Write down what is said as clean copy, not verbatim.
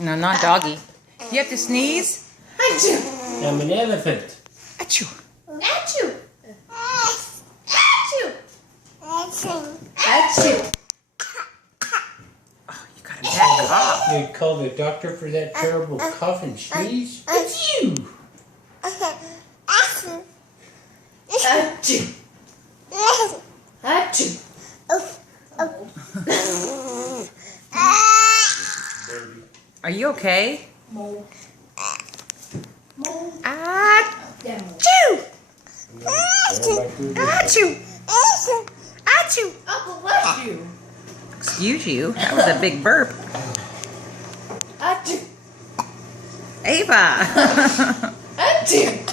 No, not doggy. You have to sneeze? I'm an elephant. Achoo. Achoo. Achoo. Achoo. Oh, you got a bad cough. You call the doctor for that terrible cough and sneeze? Achoo. Achoo. Achoo. Are you okay? Mole. Achoo. Achoo. Achoo. Uncle, bless you. Excuse you. That was a big burp. Achoo. Ava. Achoo.